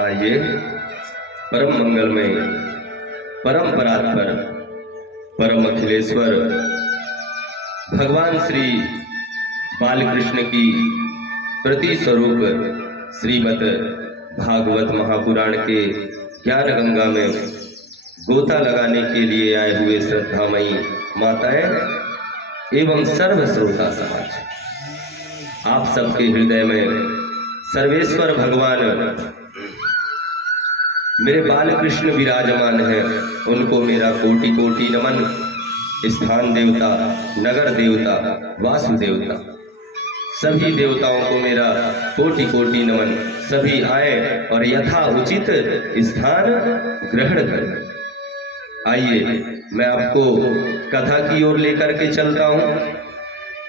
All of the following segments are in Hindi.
आइए परम मंगलमय, परम परात्पर, परम अखिलेश्वर भगवान श्री बालकृष्ण की प्रति स्वरूप श्रीमद् भागवत महापुराण के ज्ञान गंगा में गोता लगाने के लिए आए हुए श्रद्धामयी माताएं एवं सर्व श्रोता समाज, आप सबके हृदय में सर्वेश्वर भगवान मेरे बालकृष्ण विराजमान है, उनको मेरा कोटि कोटि नमन। स्थान देवता, नगर देवता, वासु देवता, सभी देवताओं को मेरा कोटि कोटि नमन। सभी आए और यथा उचित स्थान ग्रहण करें। आइए मैं आपको कथा की ओर लेकर के चलता हूँ।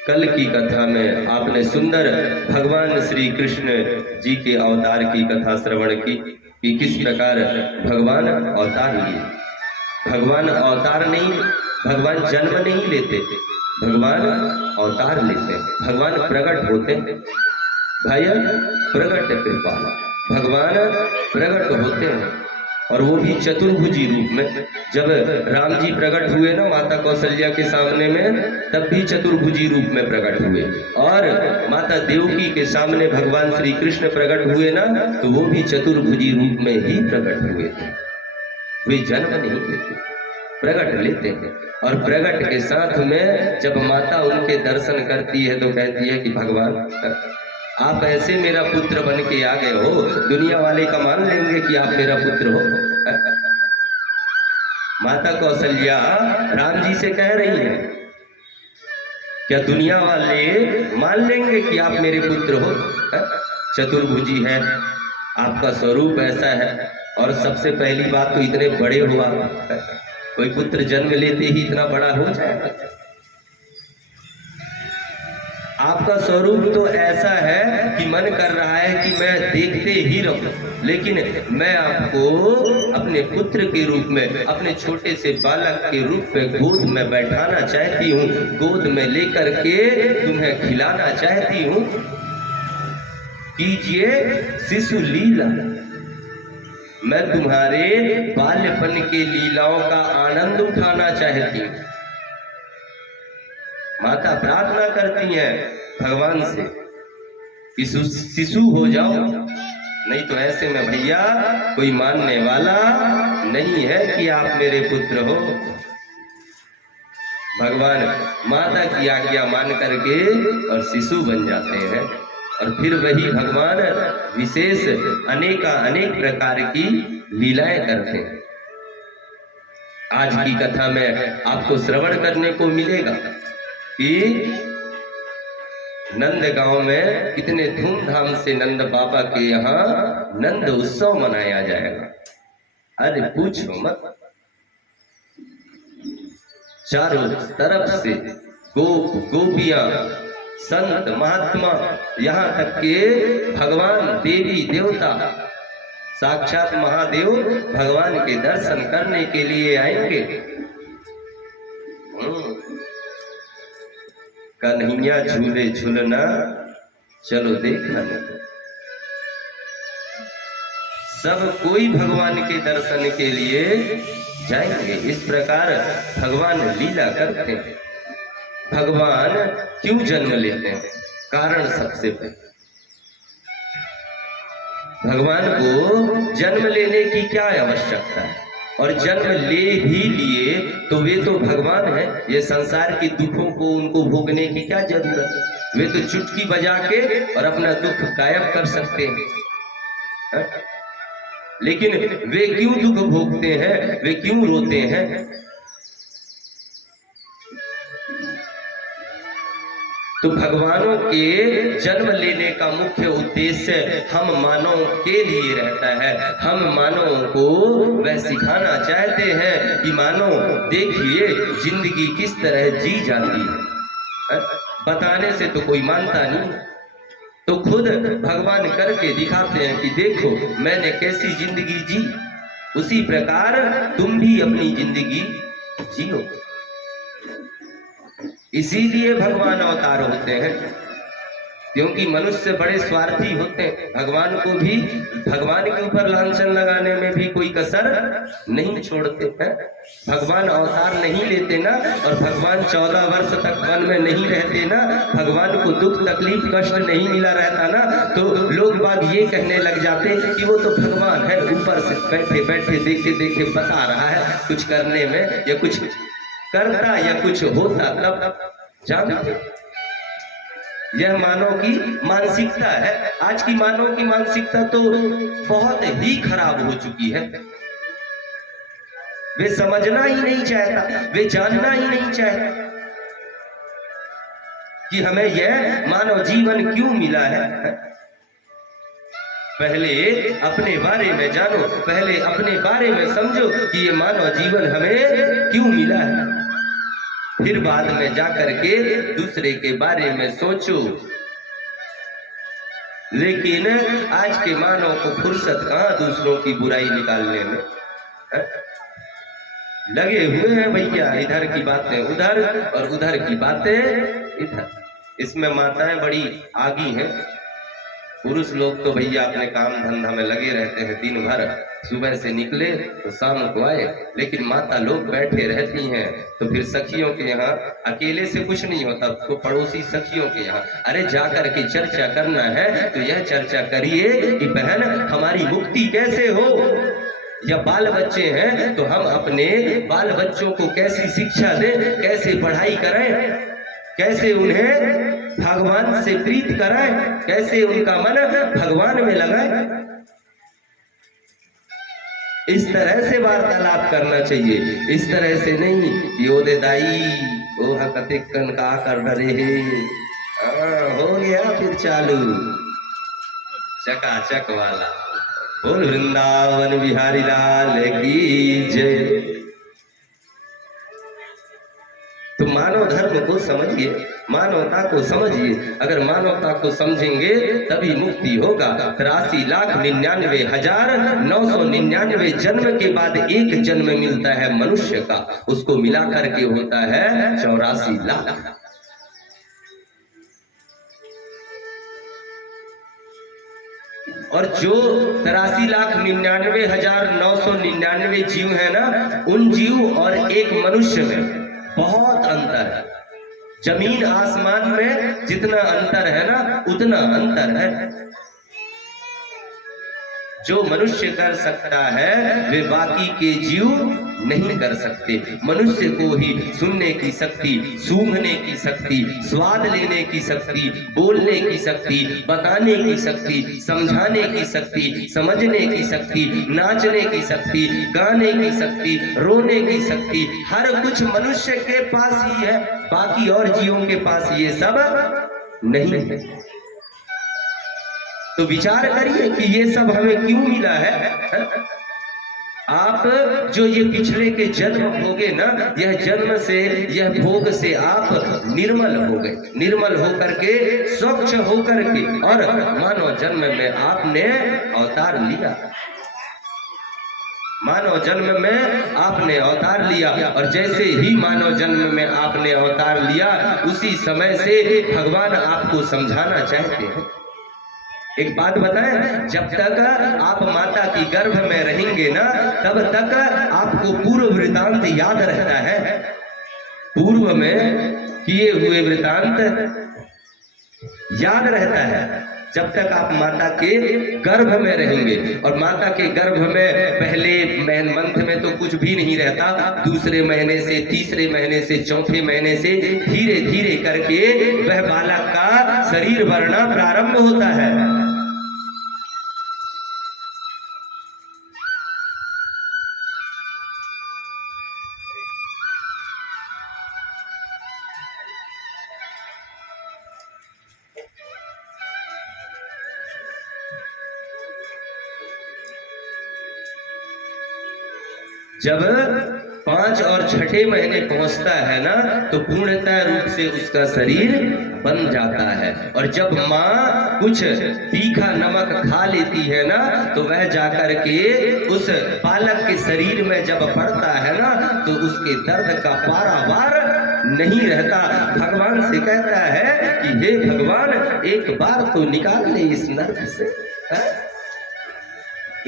कल की कथा में आपने सुंदर भगवान श्री कृष्ण जी के अवतार की कथा श्रवण की कि किस प्रकार भगवान अवतार लिए। भगवान अवतार नहीं, भगवान जन्म नहीं लेते, भगवान अवतार लेते, भगवान प्रकट होते। भय प्रकट कृपा, भगवान प्रकट होते हैं और वो भी चतुर्भुजी रूप में। जब राम जी प्रकट हुए ना माता कौशल्या के सामने में, तब भी चतुर्भुजी रूप में प्रकट हुए, और माता देवकी के सामने भगवान श्री कृष्ण प्रकट हुए ना, तो वो भी चतुर्भुजी रूप में ही प्रकट हुए थे। वे जन्म नहीं लेते, प्रकट लेते हैं। और प्रकट के साथ में जब माता उनके दर्शन करती है तो कहती है कि भगवान आप ऐसे मेरा पुत्र बन के आ गए हो, दुनिया वाले का मान लेंगे कि आप मेरा पुत्र हो। माता कौशल्या राम जी से कह रही है, क्या दुनिया वाले मान लेंगे कि आप मेरे पुत्र हो? चतुर्भुजी है, आपका स्वरूप ऐसा है। और सबसे पहली बात तो इतने बड़े हो आप, कोई पुत्र जन्म लेते ही इतना बड़ा हो जाएगा? आपका स्वरूप तो ऐसा है कि मन कर रहा है कि मैं देखते ही रहूं, लेकिन मैं आपको अपने पुत्र के रूप में, अपने छोटे से बालक के रूप में गोद में बैठाना चाहती हूँ, गोद में लेकर के तुम्हें खिलाना चाहती हूँ। कीजिए शिशु लीला, मैं तुम्हारे बाल्यपन के लीलाओं का आनंद उठाना चाहती हूँ। माता प्रार्थना करती हैं भगवान से कि शिशु हो जाओ, नहीं तो ऐसे में भैया कोई मानने वाला नहीं है कि आप मेरे पुत्र हो। भगवान माता की आज्ञा मान करके और शिशु बन जाते हैं, और फिर वही भगवान विशेष अनेक प्रकार की लीलाएं करते हैं। आज की कथा में आपको श्रवण करने को मिलेगा कि नंद गांव में कितने धूमधाम से नंद बाबा के यहाँ नंद उत्सव मनाया जाएगा। अरे पूछो मत, चारों तरफ से गोपियां, संत महात्मा, यहाँ तक के भगवान देवी देवता, साक्षात महादेव भगवान के दर्शन करने के लिए आएंगे। कन्हैया झूले झूलना चलो देखना। सब कोई भगवान के दर्शन के लिए जाएंगे। इस प्रकार भगवान लीला करते हैं। भगवान क्यों जन्म लेते हैं? कारण सबसे पहले भगवान को जन्म लेने की क्या आवश्यकता है? और जन्म ले भी लिए तो वे तो भगवान हैं, ये संसार के दुखों को उनको भोगने की क्या जरूरत है? वे तो चुटकी बजा के और अपना दुख गायब कर सकते हैं। लेकिन वे क्यों दुख भोगते हैं? वे क्यों रोते हैं? तो भगवानों के जन्म लेने का मुख्य उद्देश्य हम मानव के लिए रहता है। हम मानव को वह सिखाना चाहते हैं कि मानव देखिए जिंदगी किस तरह जी जाती है। बताने से तो कोई मानता नहीं, तो खुद भगवान करके दिखाते हैं कि देखो मैंने कैसी जिंदगी जी, उसी प्रकार तुम भी अपनी जिंदगी जियो। इसीलिए भगवान अवतार होते हैं। क्योंकि मनुष्य बड़े स्वार्थी होते हैं। भगवान को भी, भगवान के ऊपर लांछन लगाने में भी कोई कसर नहीं छोड़ते हैं। भगवान अवतार नहीं लेते ना, और भगवान 14 वर्ष तक वन में नहीं रहते ना, भगवान को दुख तकलीफ कष्ट नहीं मिला रहता ना, तो लोग बाग ये कहने लग जाते कि वो तो भगवान है, ऊपर से बैठे बैठे देखे देखे बता रहा है कुछ करने में, या कुछ करता या कुछ होता तब जानते। यह मानव की मानसिकता है। आज की मानव की मानसिकता तो बहुत ही खराब हो चुकी है। वे समझना ही नहीं चाहता, वे जानना ही नहीं चाहता कि हमें यह मानव जीवन क्यों मिला है। पहले अपने बारे में जानो, पहले अपने बारे में समझो कि ये मानव जीवन हमें क्यों मिला है, फिर बाद में जाकर के दूसरे के बारे में सोचो। लेकिन आज के मानव को फुर्सत कहां दूसरों की बुराई निकालने में है? लगे हुए हैं भैया, इधर की बातें उधर और उधर की बातें इधर। इसमें माताएं बड़ी आगी हैं। पुरुष लोग तो भैया अपने काम धंधा में लगे रहते हैं दिन भर, सुबह से निकले तो शाम को आए, लेकिन माता लोग बैठे रहती हैं। तो फिर सखियों के यहाँ अकेले से कुछ नहीं होता, तो पड़ोसी सखियों के यहाँ अरे जाकर के चर्चा करना है तो यह चर्चा करिए कि बहन हमारी मुक्ति कैसे हो, या बाल बच्चे हैं तो हम अपने बाल बच्चों को कैसी शिक्षा दें, कैसे पढ़ाई करें, कैसे उन्हें भगवान से प्रीत कराएं, कैसे उनका मन भगवान में लगाएं। इस तरह से वार्तालाप करना चाहिए, इस तरह से नहीं कि ओ दे दाई ओ हकते कन का कर रहे हो गया फिर चालू चकाचक वाला। बोल वृंदावन बिहारी लाल की जय। तो मानव धर्म को समझिए, मानवता को समझिए। अगर मानवता को समझेंगे तभी मुक्ति होगा। 83,99,999 जन्म के बाद एक जन्म मिलता है मनुष्य का, उसको मिलाकर के होता है 84 लाख। और जो 83,99,999 जीव है ना, उन जीव और एक मनुष्य में बहुत अंतर है। जमीन आसमान में जितना अंतर है ना, उतना अंतर है। जो मनुष्य कर सकता है वे बाकी के जीव नहीं कर सकते। मनुष्य को ही सुनने की शक्ति, सूंघने की शक्ति, स्वाद लेने की शक्ति, बोलने की शक्ति, बताने की शक्ति, समझाने की शक्ति, समझने की शक्ति, नाचने की शक्ति, गाने की शक्ति, रोने की शक्ति, हर कुछ मनुष्य के पास ही है। बाकी और जीवों के पास ये सब नहीं है। तो विचार करिए कि ये सब हमें क्यों मिला है। आप जो ये पिछले के जन्म भोगे ना, यह जन्म से, यह भोग से आप निर्मल हो गए, निर्मल होकर के, स्वच्छ होकर के, और मानव जन्म में आपने अवतार लिया। मानव जन्म में आपने अवतार लिया, और जैसे ही मानव जन्म में आपने अवतार लिया, उसी समय से भगवान आपको समझाना चाहते हैं। एक बात बताएं, जब तक आप माता की गर्भ में रहेंगे ना, तब तक आपको पूर्व वृतांत याद रहता है। पूर्व में किए हुए वृतांत याद रहता है जब तक आप माता के गर्भ में रहेंगे। और माता के गर्भ में पहले मंथ में तो कुछ भी नहीं रहता, दूसरे महीने से, तीसरे महीने से, चौथे महीने से धीरे धीरे करके वह बालक का शरीर बढ़ना प्रारंभ होता है। जब 5 और 6 महीने पहुंचता है ना, तो पूर्णतः रूप से उसका शरीर बन जाता है। और जब माँ कुछ तीखा नमक खा लेती है ना, तो वह जाकर के उस बालक के शरीर में जब पड़ता है ना, तो उसके दर्द का पारावार नहीं रहता। भगवान से कहता है कि हे भगवान, एक बार तो निकाल ले इस नर्क से,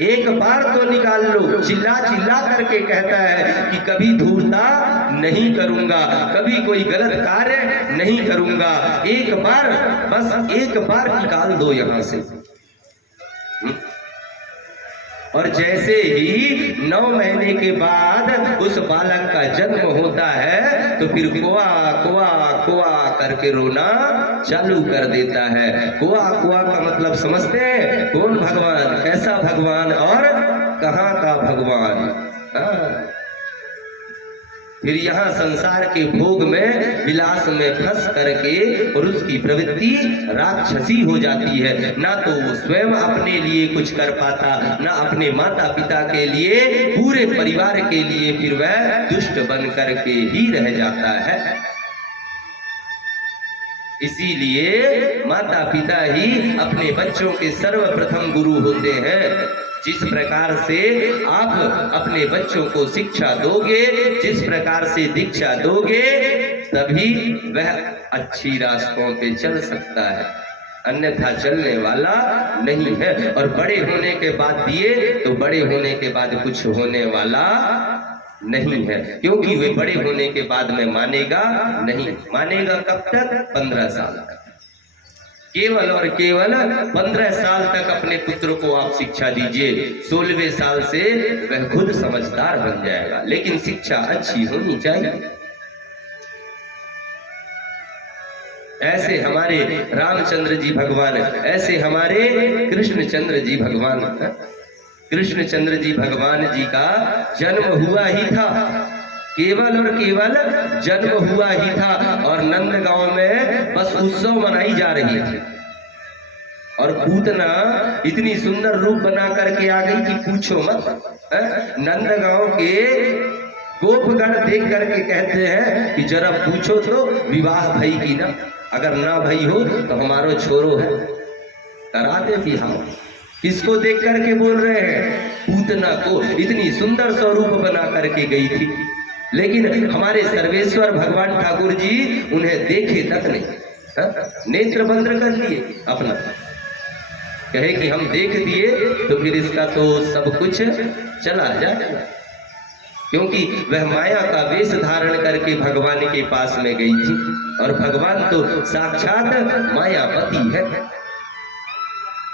एक बार तो निकाल लो। चिल्ला चिल्ला करके कहता है कि कभी धूर्ता नहीं करूंगा, कभी कोई गलत कार्य नहीं करूंगा, एक बार, बस एक बार निकाल दो यहां से। और जैसे ही 9 महीने के बाद उस बालक का जन्म होता है तो फिर कुआ कुआ कुआ करके रोना चालू कर देता है। कुआ कुआ का मतलब समझते हैं? कौन भगवान, कैसा भगवान और कहाँ का भगवान। फिर यहाँ संसार के भोग में, विलास में फंस करके और उसकी प्रवृत्ति राक्षसी हो जाती है। ना तो वो स्वयं अपने लिए कुछ कर पाता, ना अपने माता पिता के लिए, पूरे परिवार के लिए फिर वह दुष्ट बन करके ही रह जाता है। इसीलिए माता पिता ही अपने बच्चों के सर्वप्रथम गुरु होते हैं। जिस प्रकार से आप अपने बच्चों को शिक्षा दोगे, जिस प्रकार से दीक्षा दोगे, तभी वह अच्छी रास्तों पे चल सकता है, अन्यथा चलने वाला नहीं है। और बड़े होने के बाद दिए तो बड़े होने के बाद कुछ होने वाला नहीं है, क्योंकि वे बड़े होने के बाद में मानेगा नहीं। मानेगा कब तक? 15 साल तक। केवल और केवल 15 साल तक अपने पुत्र को आप शिक्षा दीजिए। 16वें साल से वह खुद समझदार बन जाएगा, लेकिन शिक्षा अच्छी होनी चाहिए। ऐसे हमारे रामचंद्र जी भगवान, ऐसे हमारे कृष्णचंद्र जी भगवान, कृष्णचंद्र जी भगवान जी का जन्म हुआ ही था, केवल और केवल जन्म हुआ ही था। और नंदगांव में बस उत्सव मनाई जा रही थी और पूतना इतनी सुंदर रूप बना करके आ गई कि पूछो मत। नंदगांव के गोपगण देख करके कहते हैं कि जरा पूछो तो विवाह भई की ना, अगर ना भई हो तो हमारो छोरो है, करा दे बिहार। किसको देख करके बोल रहे हैं? पूतना को। इतनी सुंदर स्वरूप बना करके गई थी, लेकिन हमारे सर्वेश्वर भगवान ठाकुर जी उन्हें देखे तक नहीं, नेत्र बंद कर दिए अपना। कहे कि हम देख दिए तो फिर इसका तो सब कुछ चला जाएगा, क्योंकि वह माया का वेश धारण करके भगवान के पास में गई थी। और भगवान तो साक्षात मायापति है,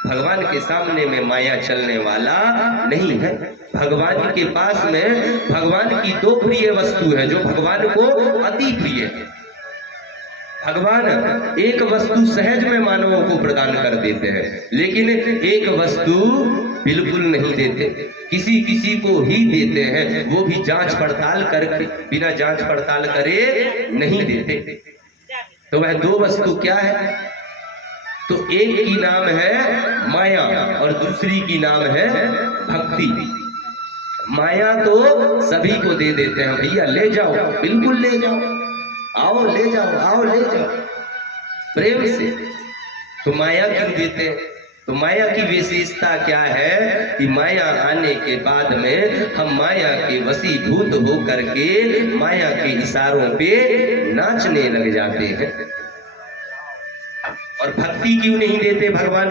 भगवान के सामने में माया चलने वाला नहीं है। भगवान के पास में भगवान की 2 प्रिय वस्तु है जो भगवान को अति प्रिय है। भगवान एक वस्तु सहज में मानवों को प्रदान कर देते हैं, लेकिन एक वस्तु बिल्कुल नहीं देते, किसी किसी को ही देते हैं, वो भी जांच पड़ताल करके, बिना जांच पड़ताल करे नहीं देते। तो वह 2 वस्तु क्या है? तो एक की नाम है माया और दूसरी की नाम है भक्ति। माया तो सभी को दे देते हैं, भैया ले जाओ, बिल्कुल ले जाओ, आओ ले जाओ, आओ ले जाओ, प्रेम से। तो माया क्यों देते हैं? तो माया की विशेषता क्या है कि माया आने के बाद में हम माया के वशीभूत होकर के माया के इशारों पे नाचने लग जाते हैं। और भक्ति क्यों नहीं देते भगवान?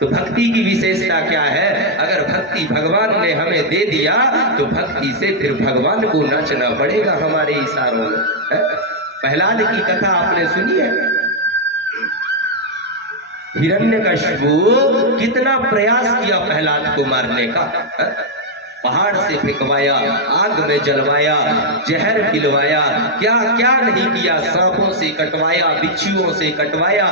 तो भक्ति की विशेषता क्या है? अगर भक्ति भगवान ने हमें दे दिया तो भक्ति से फिर भगवान को नाचना पड़ेगा हमारे इशारों में। प्रहलाद की कथा आपने सुनी है? हिरण्यकशिपु कितना प्रयास किया प्रहलाद को मारने का, पहाड़ से फेंकवाया, आग में जलवाया, जहर पिलवाया, क्या क्या नहीं किया, सांपों से कटवाया, बिच्छुओं से कटवाया,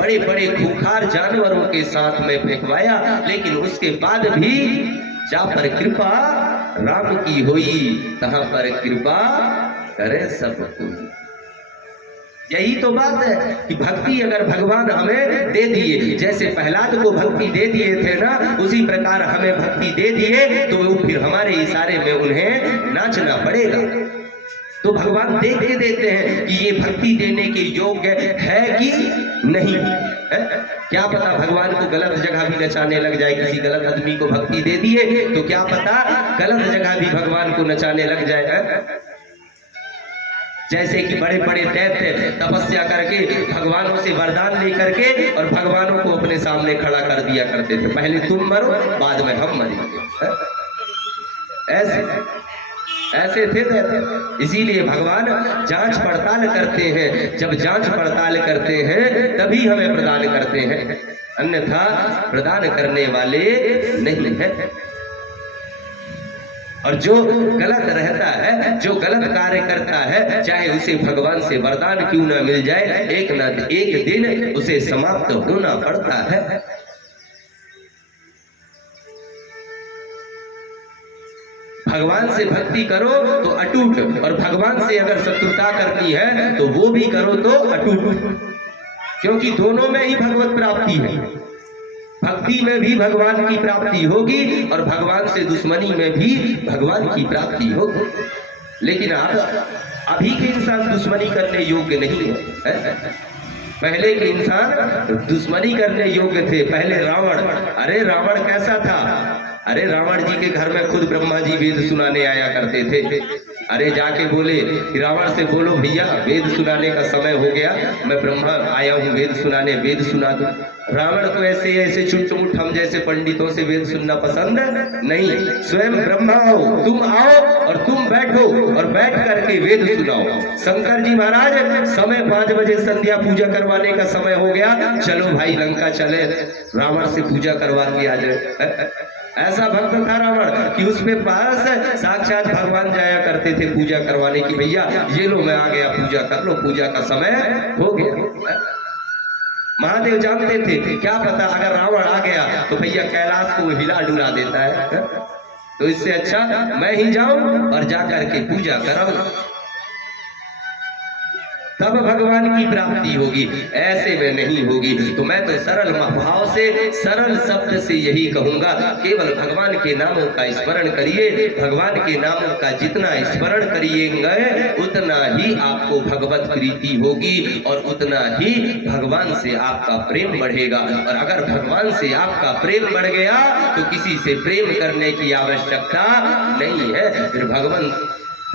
बड़े बड़े खूंखार जानवरों के साथ में फेंकवाया, लेकिन उसके बाद भी जा पर कृपा राम की हुई, तहां पर कृपा करे सब कोई। यही तो बात है कि भक्ति अगर भगवान हमें दे दिए, जैसे प्रहलाद को भक्ति दे दिए थे ना, उसी प्रकार हमें भक्ति दे दिए तो वो फिर हमारे इशारे में उन्हें नाचना पड़ेगा। तो भगवान देख के देते हैं कि ये भक्ति देने के योग्य है कि नहीं है। क्या पता भगवान को गलत जगह भी नचाने लग जाए, किसी गलत आदमी को भक्ति दे दिए तो क्या पता गलत जगह भी भगवान को नचाने लग जाए। जैसे कि बड़े बड़े दैत्य तपस्या करके भगवानों से वरदान लेकर के और भगवानों को अपने सामने खड़ा कर दिया करते थे, पहले तुम मरो बाद में हम मरेंगे। ऐसे थे दैत्य। इसीलिए भगवान जांच पड़ताल करते हैं, जब जांच पड़ताल करते हैं तभी हमें प्रदान करते हैं, अन्यथा प्रदान करने वाले नहीं है। और जो गलत रहता है, जो गलत कार्य करता है, चाहे उसे भगवान से वरदान क्यों न मिल जाए, एक न एक दिन उसे समाप्त होना पड़ता है। भगवान से भक्ति करो तो अटूट, और भगवान से अगर शत्रुता करनी है तो वो भी करो तो अटूट, क्योंकि दोनों में ही भगवत प्राप्ति है। भक्ति में भी भगवान की प्राप्ति होगी और भगवान से दुश्मनी में भी भगवान की प्राप्ति होगी। लेकिन अभी के इंसान दुश्मनी करने योग्य नहीं है। पहले के इंसान दुश्मनी करने योग्य थे। पहले रावण, अरे रावण कैसा था? अरे रावण जी के घर में खुद ब्रह्मा जी वेद सुनाने आया करते थे। अरे जाके बोले कि रावण से, बोलो भैया वेद सुनाने का समय हो गया, मैं ब्रह्मा आया हूँ वेद सुनाने, वेद सुना दो। रावण को ऐसे ऐसे चुटमुट हम जैसे पंडितों से वेद सुनना पसंद नहीं। स्वयं ब्रह्मा हो, तुम आओ और तुम बैठो और बैठ करके वेद सुनाओ। शंकर जी महाराज, समय 5 बजे संध्या पूजा करवाने का समय हो गया, चलो भाई लंका चले, रावण से पूजा करवा के आ जाए। ऐसा भक्त था रावण कि उसमें पास साक्षात भगवान जाया करते थे पूजा करवाने की। भैया ये लो मैं आ गया, पूजा कर लो, पूजा का समय हो गया। महादेव जानते थे, क्या पता अगर रावण आ गया तो भैया कैलाश को हिला डुला देता है, तो इससे अच्छा मैं ही जाऊं और जाकर के पूजा कराऊं, तब भगवान की प्राप्ति होगी, ऐसे में नहीं होगी। तो मैं तो सरल भाव से, सरल शब्द से यही कहूंगा, केवल भगवान के नामों का स्मरण करिए। भगवान के नामों का जितना स्मरण करिएंगे उतना ही आपको भगवत प्रीति होगी और उतना ही भगवान से आपका प्रेम बढ़ेगा। और अगर भगवान से आपका प्रेम बढ़ गया तो किसी से प्रेम करने की आवश्यकता नहीं है। फिर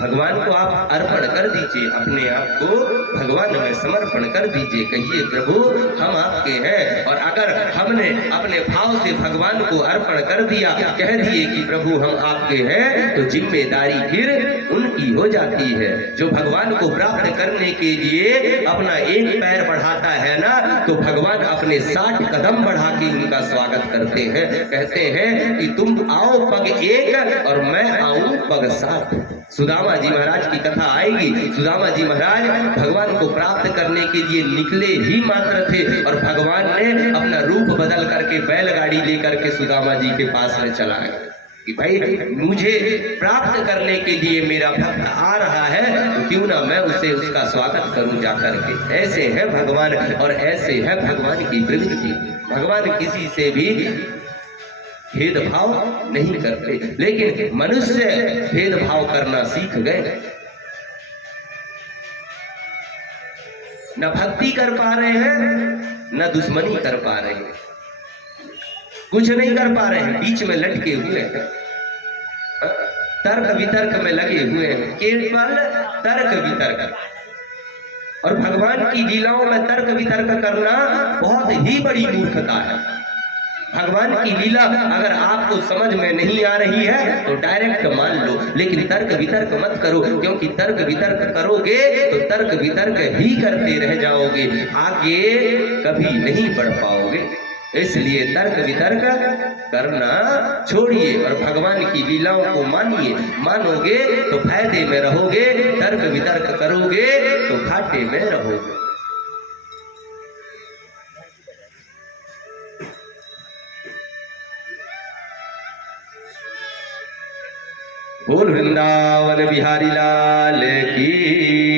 भगवान को आप अर्पण कर दीजिए, अपने आप को भगवान में समर्पण कर दीजिए। कहिए प्रभु हम आपके हैं। और अगर हमने अपने भाव से भगवान को अर्पण कर दिया, कह दिए कि प्रभु हम आपके हैं, तो जिम्मेदारी फिर उनकी हो जाती है। जो भगवान को प्राप्त करने के लिए अपना एक पैर बढ़ाता है ना, तो भगवान अपने 60 कदम बढ़ा के उनका स्वागत करते हैं। कहते हैं कि तुम आओ पग 1 और मैं आऊं पग 7। सुदामा जी महाराज की कथा आएगी। सुदामा जी महाराज भगवान को प्राप्त करने के लिए निकले ही मात्र थे और भगवान ने अपना रूप बदल करके बैलगाड़ी लेकर के सुदामा जी के पास में चला गया कि भाई मुझे प्राप्त करने के लिए मेरा भक्त आ रहा है, तो क्यों ना मैं उसे उसका स्वागत करूं जाकर के। ऐसे है भगवान और ऐसे है भगवान की प्रवृत्ति। भगवान किसी से भी भेदभाव नहीं करते, लेकिन मनुष्य भेदभाव करना सीख गए। न भक्ति कर पा रहे हैं, न दुश्मनी कर पा रहे हैं, कुछ नहीं कर पा रहे हैं, बीच में लटके हुए हैं, तर्क वितर्क में लगे हुए हैं, केवल तर्क वितर्क। और भगवान की लीलाओं में तर्क वितर्क करना बहुत ही बड़ी मूर्खता है। भगवान की लीला अगर आपको समझ में नहीं आ रही है तो डायरेक्ट मान लो, लेकिन तर्क वितर्क मत करो, क्योंकि तर्क वितर्क करोगे तो तर्क वितर्क ही करते रह जाओगे, आगे कभी नहीं बढ़ पाओगे। इसलिए तर्क वितर्क करना छोड़िए और भगवान की लीलाओं को मानिए। मानोगे तो फायदे में रहोगे, तर्क वितर्क करोगे तो घाटे में रहोगे। बोल वृंदावन बिहारी लाल की।